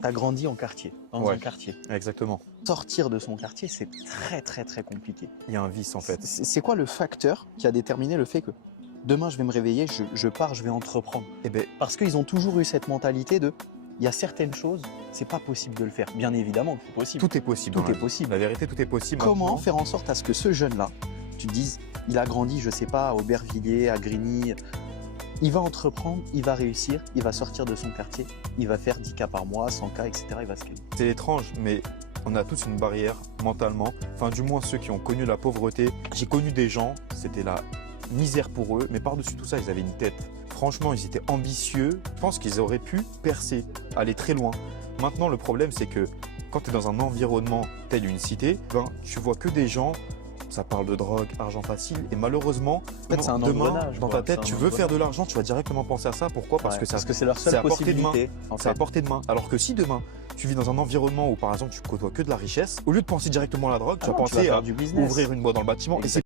Tu as grandi en quartier, dans Ouais. un quartier. Exactement. Sortir de son quartier, c'est très compliqué. Il y a un vice en fait. C'est quoi le facteur qui a déterminé le fait que demain je vais me réveiller, je pars, je vais entreprendre? Eh ben, Parce qu'ils ont toujours eu cette mentalité de il y a certaines choses, c'est pas possible de le faire. Bien évidemment que c'est possible. tout est possible. Tout dans la est vie. possible. La vérité, tout est possible. Comment maintenant. faire en sorte à ce que ce jeune-là, tu te dises, il a grandi, je sais pas, à Aubervilliers, à Grigny, il va entreprendre, il va réussir, il va sortir de son quartier, il va faire 10 cas par mois, 100 cas, etc. Il va se calmer. C'est étrange, mais on a tous une barrière mentalement. Enfin, du moins ceux qui ont connu la pauvreté. J'ai connu des gens, c'était la misère pour eux, mais par-dessus tout ça, ils avaient une tête. Franchement, ils étaient ambitieux. Je pense qu'ils auraient pu percer, aller très loin. Maintenant, le problème, c'est que quand tu es dans un environnement tel une cité, ben, tu vois que des gens, ça parle de drogue, argent facile, et malheureusement, En fait, c'est un demain, engrenage, dans quoi. ta tête, C'est un tu veux faire de engrenage. l'argent, tu vas directement penser à ça. Pourquoi? Parce Ouais, que c'est leur c'est seule à portée de main. possibilité. En C'est à fait. portée de main. Alors que si demain, tu vis dans un environnement où, par exemple, tu côtoies que de la richesse, au lieu de penser directement à la drogue, tu vas Tu vas penser faire à du business. ouvrir une boîte dans le bâtiment. Et c'est